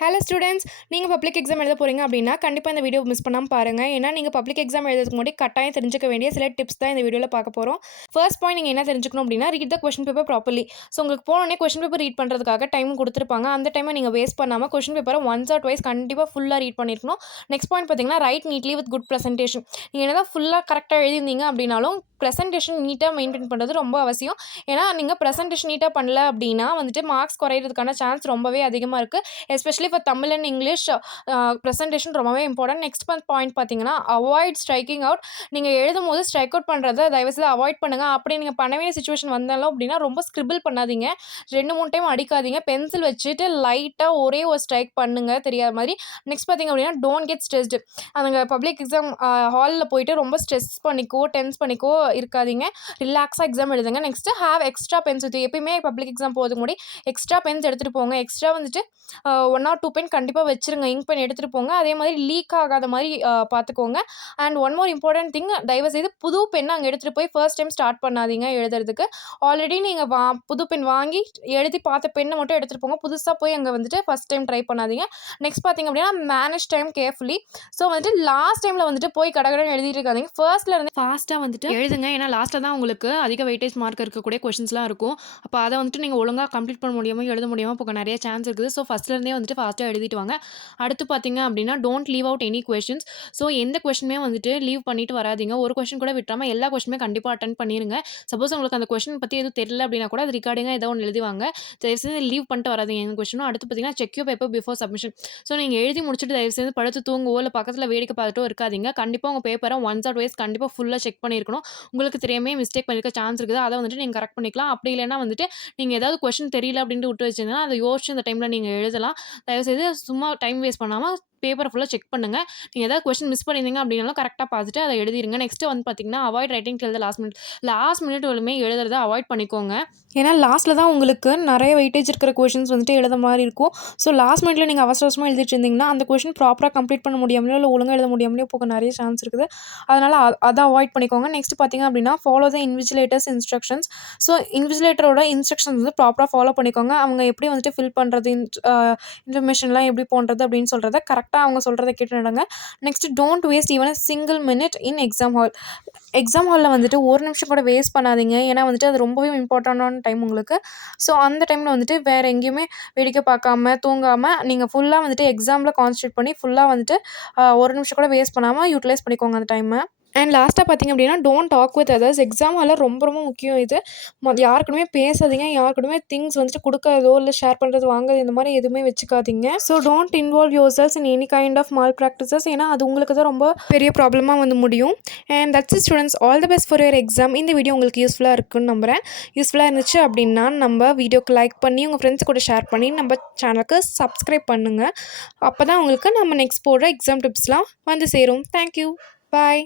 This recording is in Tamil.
ஹலோ ஸ்டூடெண்ட்ஸ், நீங்கள் பப்ளிக் எக்ஸாம் எழுத போகிறீங்க அப்படின்னா கண்டிப்பாக இந்த வீடியோ மிஸ் பண்ணாமல் பாருங்கள். ஏன்னா நீங்கள் பப்ளிக் எக்ஸாம் எழுதுறதுக்கு முன்னாடி கட்டாயம் தெரிஞ்சுக்க வேண்டிய சில டிப்ஸ் தான் இந்த வீடியோவில் பார்க்க போகிறோம். ஃபர்ஸ்ட் பாயிண்ட் நீங்கள் என்ன தெரிஞ்சுக்கணும் அப்படின்னா, read the question paper properly. So உங்களுக்கு போனோடனே கொஸ்டின் பேப்பர் ரீட் பண்ணுறதுக்காக டைம் கொடுத்துருப்பாங்க. அந்த டைமை நீங்கள் வேஸ்ட் பண்ணாமல் கொஸ்டின் பேப்பரை ஒன்ஸ் ஆர் ட்வைஸ் கண்டிப்பாக ஃபுல்லாக ரீட் பண்ணியிருக்கணும். நெக்ஸ்ட் பாயிண்ட் பார்த்தீங்கன்னா, right neatly with good presentation. நீங்கள் என்ன தான் ஃபுல்லாக கரெக்டாக எழுதியிருந்தீங்க அப்படின்னாலும் ப்ரெசன்டேஷன் நீட்டாக மெயின்டைன் பண்ணுறது ரொம்ப அவசியம். ஏன்னா நீங்கள் ப்ரெசன்டேஷன் நீட்டாக பண்ணல அப்படின்னா வந்துட்டு மார்க்ஸ் குறையிறதுக்கான சான்ஸ் ரொம்பவே அதிகமாக இருக்குது. Especially for Tamil and English presentation ரொம்பவே இம்பார்ட்டன்ட். நெக்ஸ்ட் பாயிண்ட் பார்த்தீங்கன்னா, அவாய்ட் ஸ்ட்ரைக்கிங் அவுட். நீங்கள் எழுதும் போது ஸ்ட்ரைக் அவுட் பண்ணுறதை தயவுசெய்து அவாய்ட் பண்ணுங்கள். அப்படி நீங்கள் பண்ண வேண்டிய சுச்சுவேஷன் வந்தாலும் அப்படின்னா ரொம்ப ஸ்க்ரிபிள் பண்ணாதீங்க, 2-3 டைம் அடிக்காதீங்க, பென்சில் வச்சுட்டு லைட்டாக ஒரே ஒரு ஸ்ட்ரைக் பண்ணுங்கள் தெரியாத மாதிரி. நெக்ஸ்ட் பார்த்தீங்க அப்படின்னா, டோன்ட் கெட் ஸ்ட்ரெஸ்டு. அந்த பப்ளிக் எக்ஸாம் ஹாலில் போயிட்டு ரொம்ப ஸ்ட்ரெஸ் பண்ணிக்கோ டென்ஸ் பண்ணிக்கோ இருக்காதீங்க, ரிலாக்ஸாக எக்ஸாம் எழுதுங்க. Next have extra pens with. எப்பயுமே பப்ளிக் எக்ஸாம் போகிறதுக்கு முன்னாடி எக்ஸ்ட்ரா பென்ஸ் எடுத்துகிட்டு போங்க. எக்ஸ்ட்ரா வந்துட்டு 1 or 2 பென் கண்டிப்பாக வச்சுருங்க. இங்க் பென் எடுத்துகிட்டு போங்க. அதே மாதிரி லீக் ஆகாத மாதிரி பார்த்துக்கோங்க. And one more important thing, தயவுசெய்து புது பென் அங்கே எடுத்துகிட்டு போய் ஃபர்ஸ்ட் டைம் ஸ்டார்ட் பண்ணாதீங்க எழுதுறதுக்கு. ஆல்ரெடி நீங்கள் புது பென் வாங்கி எழுதி பார்த்த பெண்ணை மட்டும் எடுத்துகிட்டு போங்க. புதுசாக போய் அங்கே வந்துட்டு ஃபஸ்ட் டைம் ட்ரை பண்ணாதீங்க. நெக்ஸ்ட் பார்த்திங்க அப்படின்னா, மேனேஜ் டைம் கேர்ஃபுல்லி. ஸோ வந்துட்டு லாஸ்ட் டைமில் வந்துட்டு போய் கடகடன்னு எழுதிட்டு இருக்காதீங்க. ஃபர்ஸ்ட்டில் இருந்து ஃபாஸ்ட்டாக வந்துட்டு எழுதுங்க. ஏன்னா லாஸ்ட்டில் தான் உங்களுக்கு அதிக வெயிட்டேஜ் மார்க் இருக்கக்கூடிய கொஷின்ஸ்லாம் இருக்கும். அப்போ அதை வந்துட்டு நீங்கள் ஒழுங்காக கம்ப்ளீட் பண்ண முடியாமல் எழுத முடியாமல் போக நிறைய சான்ஸ் இருக்குது. ஸோ ஃபஸ்ட்லேருந்தே வந்துட்டு ஃபாஸ்ட்டாக எழுதிட்டு வாங்க. அடுத்து பார்த்தீங்க அப்படின்னா, don't leave out any questions. So எந்த கொஷினுமே வந்துட்டு லீவ் பண்ணிட்டு வராதிங்க. ஒரு கொஷின் கூட விட்டுறாமல் எல்லா கொஷினுமே கண்டிப்பாக அட்டன் பண்ணிடுங்க. சப்போஸ் உங்களுக்கு அந்த கொஷின் பற்றி எதுவும் தெரியல அப்படின்னா கூட அது ரிகார்டிங்காக ஏதோ ஒன்று எழுதிவாங்க. தயவுசெய்து லீவ் பண்ணிட்டு வராதிங்க எந்த கொஷினும். அடுத்து பார்த்தீங்கன்னா, check your paper before submission. So நீங்கள் எழுதி முடிச்சுட்டு தயவுசெய்து படுத்து தூங்கவோ இல்லை பக்கத்தில் வேடிக்கை பார்த்துட்டோ இருக்காதீங்க. கண்டிப்பாக உங்கள் பேப்பரை ஒன்ஸ் ஆர் ட்வைஸ் கண்டிப்பாக ஃபுல்லாக செக் பண்ணியிருக்கணும். உங்களுக்கு தெரியாமே மிஸ்டேக் பண்ணியிருக்க சான்ஸ் இருக்குது. அதை வந்துட்டு நீங்கள் கரெக்ட் பண்ணிக்கலாம். அப்படி இல்லைன்னா வந்துட்டு நீங்கள் ஏதாவது கொஷின் தெரியல அப்படின்ட்டு விட்டு வச்சிருந்தீங்கன்னா அதை யோசிச்சு அந்த டைமில் நீங்கள் எழுதலாம். தயவுசெய்து சும்மா டைம் வேஸ்ட் பண்ணாமல் பேப்பரை ஃபுல்லாக செக் பண்ணுங்கள். நீங்கள் ஏதாவது கொஸ்டின் மிஸ் பண்ணியிருந்தீங்க அப்படின்னாலும் கரெக்டாக பார்த்துட்டு அதை எழுதிருங்க. நெக்ஸ்ட்டு வந்து பார்த்தீங்கன்னா, avoid writing till the last minute வரையுமே எழுதுறத அவாய்ட் பண்ணிக்கோங்க. ஏன்னா லாஸ்ட்டில் தான் உங்களுக்கு நிறைய வெயிட்டேஜ் இருக்கிற கொஷின்ஸ் வந்துட்டு எழுத மாதிரி இருக்கும். ஸோ லாஸ்ட் மினிட்ல நீங்கள் அவசர அவசரமாக எழுதிட்டு இருந்தீங்கன்னா அந்த கொஷின் ப்ராப்பராக கம்ப்ளீட் பண்ண முடியாமலோ இல்லை ஒழுங்காக எழுத முடியாமலோ போக நிறைய சான்ஸ் இருக்குது. அதனால் அதை அவாய்ட் பண்ணிக்கோங்க. நெக்ஸ்ட் பார்த்தீங்க அப்படின்னா, follow the invigilators instructions. So இன்விஜிலேட்டரோட இன்ஸ்ட்ரக்ஷன்ஸ் வந்து ப்ராப்பராக ஃபாலோ பண்ணிக்கோங்க. அவங்க எப்படி வந்துட்டு ஃபில் பண்ணுறது, இன்ஃபர்மேஷன்லாம் எப்படி போடுறது அப்படின்னு சொல்கிறத கரெக்டாக அவங்க சொல்கிறத கேட்டு நடங்க. Next don't waste even a single minute in exam hall. Exam ஹாலில் வந்துட்டு ஒரு நிமிஷம் கூட வேஸ்ட் பண்ணாதீங்க. ஏன்னா வந்துட்டு அது ரொம்பவே இம்பார்ட்டண்டான டைம் உங்களுக்கு. ஸோ அந்த டைமில் வந்துட்டு வேறு எங்கேயுமே வேடிக்கை பார்க்காம தூங்காமல் நீங்கள் ஃபுல்லாக வந்துட்டு எக்ஸாமில் கான்சன்ட்ரேட் பண்ணி ஃபுல்லாக வந்துட்டு ஒரு நிமிஷம் கூட வேஸ்ட் பண்ணாமல் யூட்டிலைஸ் பண்ணிக்கோங்க அந்த டைமை. அண்ட் லாஸ்ட்டாக பார்த்தீங்க அப்படின்னா, don't talk with others. Exam ஹாலில் ரொம்ப ரொம்ப முக்கியம் இது. யாருக்கூடமே பேசாதீங்க, யாருக்கூடமே திங்ஸ் வந்துட்டு கொடுக்கறதோ இல்லை ஷேர் பண்ணுறது வாங்குறது இந்த மாதிரி எதுவுமே வச்சுக்காதீங்க. So don't involve yourselves in any kind of malpractices. ஏன்னா அது உங்களுக்கு தான் ரொம்ப பெரிய ப்ராப்ளமாக வந்து முடியும். And that's it students, all the best for your exam. இந்த வீடியோ உங்களுக்கு யூஸ்ஃபுல்லாக இருக்குன்னு நம்புகிறேன். யூஸ்ஃபுல்லாக இருந்துச்சு அப்படின்னா நம்ம வீடியோக்கு லைக் பண்ணி உங்கள் ஃப்ரெண்ட்ஸ் கூட ஷேர் பண்ணி நம்ம சேனலுக்கு சப்ஸ்கிரைப் பண்ணுங்கள். அப்போ தான் உங்களுக்கு நம்ம நெக்ஸ்ட் போடுற எக்ஸாம் டிப்ஸ்லாம் வந்து சேரும். தேங்க்யூ, பாய்.